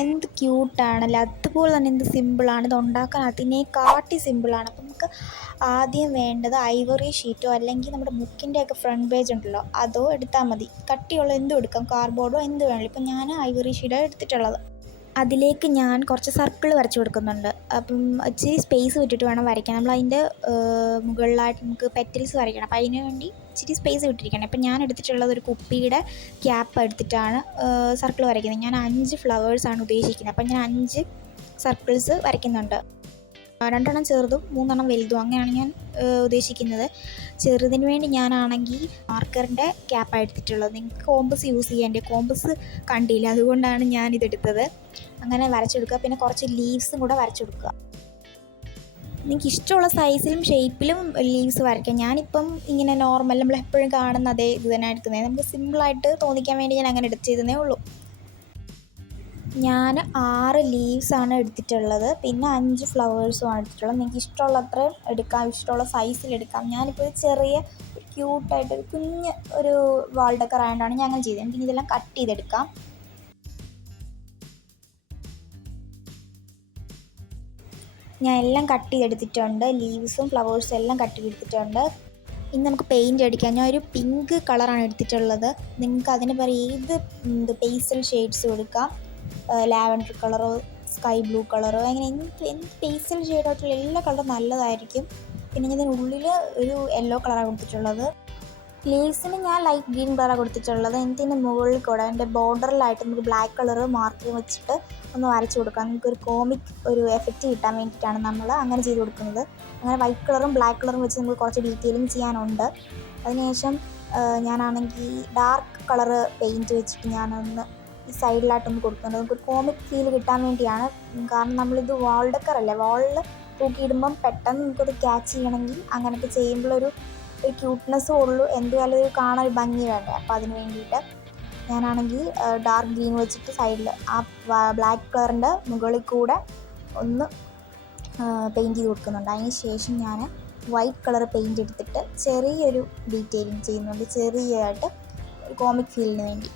എന്ത് ക്യൂട്ടാണല്ലേ അതുപോലെ തന്നെ എന്ത് സിമ്പിളാണ് ഇത് ഉണ്ടാക്കാൻ അതിനെക്കാട്ടി സിമ്പിളാണ് അപ്പം നമുക്ക് ആദ്യം വേണ്ടത് ഐവറി ഷീറ്റോ അല്ലെങ്കിൽ നമ്മുടെ ബുക്കിന്റെയൊക്കെ ഫ്രണ്ട് പേജ് ഉണ്ടല്ലോ അതോ എടുത്താൽ മതി. കട്ടിയുള്ള എന്തും എടുക്കാം. കാർഡ്ബോർഡോ എന്ത് വേണമല്ലോ ഇപ്പം ഞാൻ ഐവറി ഷീറ്റാണ് എടുത്തിട്ടുള്ളത്. അതിലേക്ക് ഞാൻ കുറച്ച് സർക്കിൾ വരച്ച് കൊടുക്കുന്നുണ്ട്. അപ്പം ഇച്ചിരി സ്പേസ് വിട്ടിട്ട് വേണം വരയ്ക്കാൻ. നമ്മൾ അതിന്റെ മുകളിലായിട്ട് നമുക്ക് പെറ്റൽസ് വരയ്ക്കണം. അപ്പം അതിന് വേണ്ടി ഇച്ചിരി സ്പേസ് വിട്ടിരിക്കണം. അപ്പം ഞാൻ എടുത്തിട്ടുള്ളത് ഒരു കുപ്പിയുടെ ക്യാപ്പ് എടുത്തിട്ടാണ് സർക്കിൾ വരയ്ക്കുന്നത്. ഞാൻ അഞ്ച് ഫ്ലവേഴ്സാണ് ഉദ്ദേശിക്കുന്നത്. അപ്പം ഞാൻ അഞ്ച് സർക്കിൾസ് വരയ്ക്കുന്നുണ്ട്. രണ്ടെണ്ണം ചെറുതും മൂന്നെണ്ണം വലുതും അങ്ങനെയാണ് ഞാൻ ഉദ്ദേശിക്കുന്നത്. ചെറുതിന് വേണ്ടി ഞാനാണെങ്കിൽ മാർക്കറിന്റെ ക്യാപ്പാണ് എടുത്തിട്ടുള്ളത്. നിങ്ങൾക്ക് കോമ്പസ് യൂസ് ചെയ്യേണ്ടത് കോമ്പസ് കണ്ടില്ല? അതുകൊണ്ടാണ് ഞാൻ ഇതെടുത്തത് അങ്ങനെ വരച്ചെടുക്കുക. പിന്നെ കുറച്ച് ലീവ്സും കൂടെ വരച്ചെടുക്കുക. നിങ്ങൾക്ക് ഇഷ്ടമുള്ള സൈസിലും ഷേപ്പിലും ലീവ്സ് വരയ്ക്കാം. ഞാനിപ്പം ഇങ്ങനെ നോർമൽ നമ്മൾ എപ്പോഴും കാണുന്ന അതേ ഇത് തന്നെ എടുക്കുന്നത് നമുക്ക് സിമ്പിളായിട്ട് തോന്നിക്കാൻ വേണ്ടി ഞാൻ അങ്ങനെ എടുത്ത് ചെയ്തതേ ഉള്ളൂ. ഞാൻ ആറ് ലീവ്സാണ് എടുത്തിട്ടുള്ളത്. പിന്നെ അഞ്ച് ഫ്ലവേഴ്സുമാണ് എടുത്തിട്ടുള്ളത്. നിങ്ങൾക്ക് ഇഷ്ടമുള്ള അത്രയും എടുക്കാം. ഇഷ്ടമുള്ള സൈസിൽ എടുക്കാം. ഞാനിപ്പോൾ ഒരു ചെറിയ ക്യൂട്ടായിട്ട് ഒരു കുഞ്ഞ് ഒരു വാൾ ഡെക്കർ ആയതുകൊണ്ടാണ് ഞാൻ അങ്ങനെ ചെയ്തത്. എനിക്ക് ഇതെല്ലാം കട്ട് ചെയ്തെടുക്കാം. ഞാൻ എല്ലാം കട്ട് ചെയ്തെടുത്തിട്ടുണ്ട്. ലീവ്സും ഫ്ലവേഴ്സും എല്ലാം കട്ട് ചെയ്തെടുത്തിട്ടുണ്ട്. ഇനി നമുക്ക് പെയിന്റ് അടിക്കാം. ഞാൻ ഒരു പിങ്ക് കളറാണ് എടുത്തിട്ടുള്ളത്. നിങ്ങൾക്ക് അതിന് പറയും ഏത് പേസ്റ്റൽ ഷെയ്ഡ്സ് കൊടുക്കാം. ലാവൻഡർ കളറോ സ്കൈ ബ്ലൂ കളറോ അങ്ങനെ എന്ത് എന്ത് പേസ്റ്റൽ ഷെയ്ഡായിട്ടുള്ള എല്ലാ കളറും നല്ലതായിരിക്കും. പിന്നെ ഇതിനുള്ളിൽ ഒരു യെല്ലോ കളറാണ് കൊടുത്തിട്ടുള്ളത്. ലീവ്സിന് ഞാൻ ലൈറ്റ് ഗ്രീൻ കളറാണ് കൊടുത്തിട്ടുള്ളത്. എന്നിട്ട് മുകളിൽ കൂടെ എന്റെ ബോർഡറിലായിട്ട് നമുക്ക് ബ്ലാക്ക് കളർ മാർക്ക് വെച്ചിട്ട് ഒന്ന് വരച്ച് കൊടുക്കാം. നമുക്കൊരു കോമിക് ഒരു എഫക്റ്റ് കിട്ടാൻ വേണ്ടിയിട്ടാണ് നമ്മൾ അങ്ങനെ ചെയ്ത് കൊടുക്കുന്നത്. അങ്ങനെ വൈറ്റ് കളറും ബ്ലാക്ക് കളറും വെച്ച് നമുക്ക് കുറച്ച് ഡീറ്റെയിലിംഗ് ചെയ്യാനുണ്ട്. അതിനുശേഷം ഞാനാണെങ്കിൽ ഡാർക്ക് കളറ് പെയിന്റ് വെച്ചിട്ട് ഞാനൊന്ന് സൈഡിലായിട്ടൊന്ന് കൊടുക്കുന്നുണ്ട് നമുക്കൊരു കോമിക് ഫീൽ കിട്ടാൻ വേണ്ടിയാണ്. കാരണം നമ്മളിത് വാൾ അല്ലേ വാളിൽ തൂക്കിയിടുമ്പം പെട്ടെന്ന് നമുക്കത് ക്യാച്ച് ചെയ്യണമെങ്കിൽ അങ്ങനെയൊക്കെ ചെയ്യുമ്പോഴൊരു ഒരു ക്യൂട്ട്നെസ്സും ഉള്ളൂ. എന്തുവായാലും ഒരു കാണാൻ ഒരു ഭംഗി വേണ്ടേ? അപ്പോൾ അതിന് വേണ്ടിയിട്ട് ഞാനാണെങ്കിൽ ഡാർക്ക് ഗ്രീൻ വെച്ചിട്ട് സൈഡിൽ ആ ബ്ലാക്ക് കളറിന്റെ മുകളിൽ കൂടെ ഒന്ന് പെയിന്റ് ചെയ്ത് കൊടുക്കുന്നുണ്ട്. അതിന് ശേഷം ഞാൻ വൈറ്റ് കളർ പെയിന്റ് എടുത്തിട്ട് ചെറിയൊരു ഡീറ്റെയിലിങ് ചെയ്യുന്നുണ്ട്. ചെറിയതായിട്ട് കോമിക് ഫീലിന് വേണ്ടി.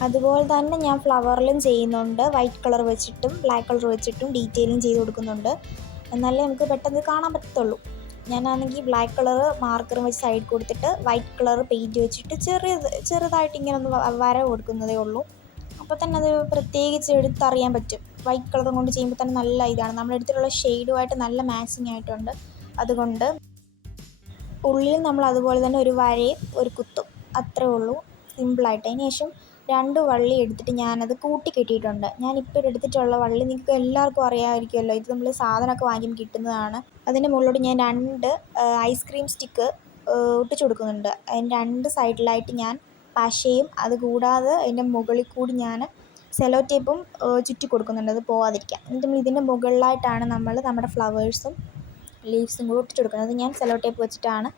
അതുപോലെ തന്നെ ഞാൻ ഫ്ലവറിലും ചെയ്യുന്നുണ്ട്. വൈറ്റ് കളർ വെച്ചിട്ടും ബ്ലാക്ക് കളർ വെച്ചിട്ടും ഡീറ്റെയിലും ചെയ്ത് കൊടുക്കുന്നുണ്ട്. എന്നാലേ നമുക്ക് പെട്ടെന്ന് കാണാൻ പറ്റത്തുള്ളൂ. ഞാനാണെങ്കിൽ ബ്ലാക്ക് കളർ മാർക്കറും വെച്ച് സൈഡ് കൊടുത്തിട്ട് വൈറ്റ് കളർ പെയിന്റ് വെച്ചിട്ട് ചെറിയ ചെറുതായിട്ട് ഇങ്ങനെ ഒന്ന് വര കൊടുക്കുന്നതേ ഉള്ളൂ. അപ്പോൾ തന്നെ അത് പ്രത്യേകിച്ച് എടുത്തറിയാൻ പറ്റും. വൈറ്റ് കളർ കൊണ്ട് ചെയ്യുമ്പോൾ തന്നെ നല്ല ഇതാണ്. നമ്മുടെ എടുത്തിട്ടുള്ള ഷെയ്ഡുമായിട്ട് നല്ല മാച്ചിങ് ആയിട്ടുണ്ട്. അതുകൊണ്ട് ഉള്ളിൽ നമ്മൾ അതുപോലെ തന്നെ ഒരു വരയും ഒരു കുത്തും. അത്രേ ഉള്ളൂ. സിമ്പിളായിട്ട്. അതിന് ശേഷം രണ്ട് വള്ളി എടുത്തിട്ട് ഞാനത് കൂട്ടി കെട്ടിയിട്ടുണ്ട്. ഞാൻ ഞാനിപ്പോൾ എടുത്തിട്ടുള്ള വള്ളി നിങ്ങൾക്ക് എല്ലാവർക്കും അറിയാമായിരിക്കുമല്ലോ. ഇത് നമ്മൾ സാധനമൊക്കെ വാങ്ങിയും കിട്ടുന്നതാണ്. അതിന്റെ മുകളിലോട്ട് ഞാൻ രണ്ട് ഐസ്ക്രീം സ്റ്റിക്ക് ഒട്ടിച്ചു കൊടുക്കുന്നുണ്ട്. അതിന്റെ രണ്ട് സൈഡിലായിട്ട് ഞാൻ പശയും അതുകൂടാതെ അതിന്റെ മുകളിൽ കൂടി ഞാൻ സെലോ ടേപ്പും ചുറ്റി കൊടുക്കുന്നുണ്ട്. അത് പോവാതിരിക്കാൻ. എന്നിട്ട് നമ്മൾ ഇതിന്റെ മുകളിലായിട്ടാണ് നമ്മൾ നമ്മുടെ ഫ്ലവേഴ്സും ലീവ്സും കൂടി ഒട്ടിച്ചു കൊടുക്കുന്നത്. അത് ഞാൻ സെലോ ടേപ്പ് വെച്ചിട്ടാണ്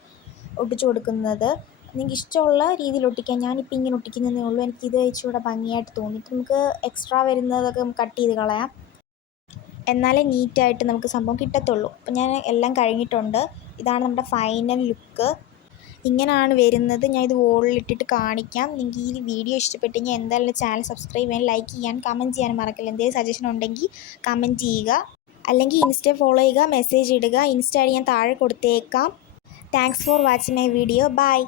ഒട്ടിച്ചു കൊടുക്കുന്നത്. നിങ്ങൾക്ക് ഇഷ്ടമുള്ള രീതിയിൽ ഒട്ടിക്കാം ഞാനിപ്പോൾ ഇങ്ങനെ ഒട്ടിക്കുന്നതേ ഉള്ളൂ. എനിക്ക് ഇത് ഇച്ചിരൂടെ ഭംഗിയായിട്ട് തോന്നിയിട്ട് നമുക്ക് എക്സ്ട്രാ വരുന്നതൊക്കെ കട്ട് ചെയ്ത് കളയാം. എന്നാലേ നീറ്റായിട്ട് നമുക്ക് സംഭവം കിട്ടത്തുള്ളൂ. അപ്പം ഞാൻ എല്ലാം കഴിഞ്ഞിട്ടുണ്ട്. ഇതാണ് നമ്മുടെ ഫൈനൽ ലുക്ക് ഇങ്ങനെയാണ് വരുന്നത്. ഞാൻ ഇത് വോളിലിട്ടിട്ട് കാണിക്കാം. നിങ്ങൾക്ക് ഈ വീഡിയോ ഇഷ്ടപ്പെട്ടെങ്കിൽ എന്തായാലും ചാനൽ സബ്സ്ക്രൈബ് ചെയ്യാൻ ലൈക്ക് ചെയ്യാൻ കമന്റ് ചെയ്യാൻ മറക്കില്ല. എന്തെങ്കിലും സജഷൻ ഉണ്ടെങ്കിൽ കമന്റ് ചെയ്യുക. അല്ലെങ്കിൽ ഇൻസ്റ്റ ഫോളോ ചെയ്യുക മെസ്സേജ് ഇടുക. ഇൻസ്റ്റ ഐ ഞാൻ താഴെ കൊടുത്തേക്കാം. Thanks for watching my video bye